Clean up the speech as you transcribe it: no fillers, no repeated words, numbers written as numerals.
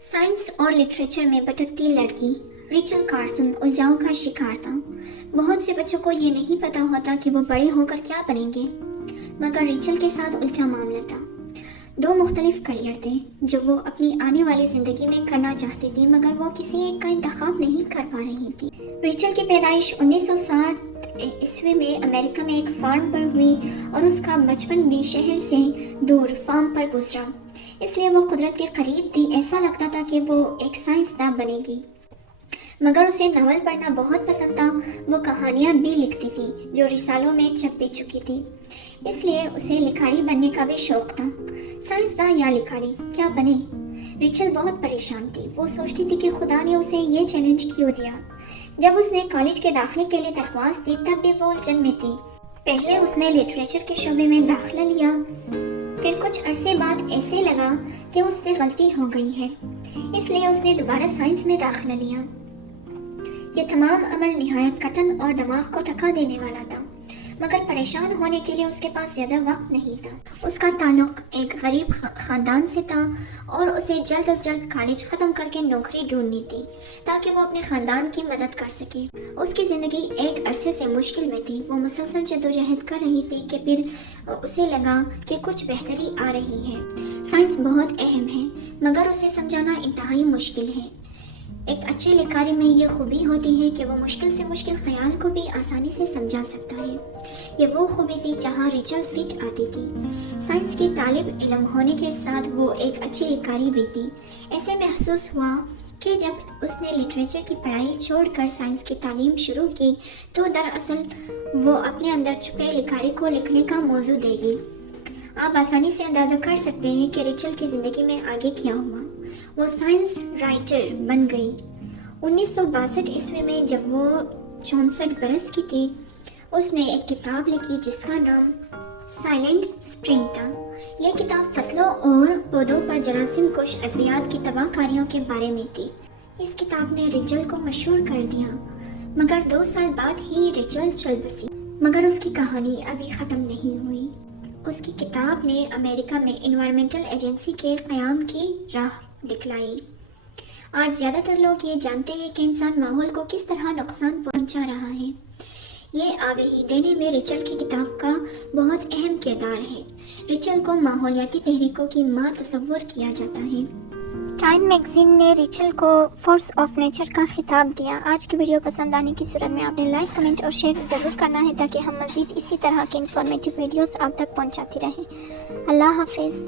Science और literature में भटकती लड़की रिचल कार्सन उलझाओं का शिकार था। बहुत से बच्चों को ये नहीं पता होता कि वो बड़े होकर क्या बनेंगे, मगर रिचल के साथ उल्टा मामला था। दो मुख्तलिफ करियर थे जो वो अपनी आने वाली ज़िंदगी में करना चाहती थी, मगर वो किसी एक का इंतखाब नहीं कर पा रही थी। रिचल की पैदाइश 1960 ईस्वी में अमेरिका में एक फार्म पर हुई और उसका बचपन भी शहर से दूर फार्म पर गुजरा, इसलिए वो कुदरत के करीब थी। ऐसा लगता था कि वो एक साइंसदान बनेगी, मगर उसे नावल पढ़ना बहुत पसंद था। वो कहानियाँ भी लिखती थी जो रिसालों में छप भी चुकी थी, इसलिए उसे लिखारी बनने का भी शौक था। साइंसदान या लिखारी क्या बने? रिचल बहुत परेशान थी। वो सोचती थी कि खुदा ने उसे ये चैलेंज क्यों दिया। जब उसने कॉलेज के दाखिले के लिए दरख्वास्त दी तब भी वो उलझन में थी। पहले उसने लिटरेचर के शोबे में दाखिला लिया, फिर कुछ अरसे बाद ऐसे लगा कि उससे गलती हो गई है, इसलिए उसने दोबारा साइंस में दाखिला लिया। यह तमाम अमल निहायत कठिन और दिमाग को थका देने वाला था, मगर परेशान होने के लिए उसके पास ज़्यादा वक्त नहीं था। उसका ताल्लुक एक गरीब ख़ानदान से था और उसे जल्द अज जल्द कॉलेज ख़त्म करके नौकरी ढूंढनी थी ताकि वो अपने ख़ानदान की मदद कर सके। उसकी ज़िंदगी एक अरसे से मुश्किल में थी। वो मुसलसल जद्दोजहद कर रही थी कि फिर उसे लगा कि कुछ बेहतरी आ रही है। साइंस बहुत अहम है, मगर उसे समझाना इंतहाई मुश्किल है। एक अच्छे लिखारी में ये खूबी होती है कि वो मुश्किल से मुश्किल ख्याल को भी आसानी से समझा सकता है। ये वो खूबी थी जहाँ रिचल फिट आती थी। साइंस की तालिब इल्म होने के साथ वो एक अच्छी लिखारी भी थी। ऐसे महसूस हुआ कि जब उसने लिटरेचर की पढ़ाई छोड़कर साइंस की तालीम शुरू की तो दरअसल वो अपने अंदर छुपे लिखारी को लिखने का मौजू देगी। आप आसानी से अंदाज़ा कर सकते हैं कि रिचल की ज़िंदगी में आगे क्या हुआ। वो साइंस राइटर बन गई। 1962 ईस्वी में जब वो 64 बरस की थी, उसने एक किताब लिखी जिसका नाम साइलेंट स्प्रिंग था। यह किताब फसलों और पौधों पर जरासीम कुश अद्वियात की तबाहकारियों के बारे में थी। इस किताब ने रिचल को मशहूर कर दिया, मगर 2 साल बाद ही रिचल चल बसी। मगर उसकी कहानी अभी ख़त्म नहीं हुई। उसकी किताब ने अमेरिका में एनवायरमेंटल एजेंसी के क़याम की राह दिखलाई। आज ज़्यादातर लोग ये जानते हैं कि इंसान माहौल को किस तरह नुकसान पहुंचा रहा है। ये आगाही देने में रिचल की किताब का बहुत अहम किरदार है। रिचल को माहौलियाती तहरीकों की मां तस्वुर किया जाता है। टाइम मैगजीन ने रिचल को फोर्स ऑफ नेचर का खिताब दिया। आज की वीडियो पसंद आने की सूरत में आपने लाइक, कमेंट और शेयर ज़रूर करना है ताकि हम मज़ीद इसी तरह के इंफॉर्मेटिव वीडियोस आप तक पहुंचाती रहें। अल्लाह हाफिज़।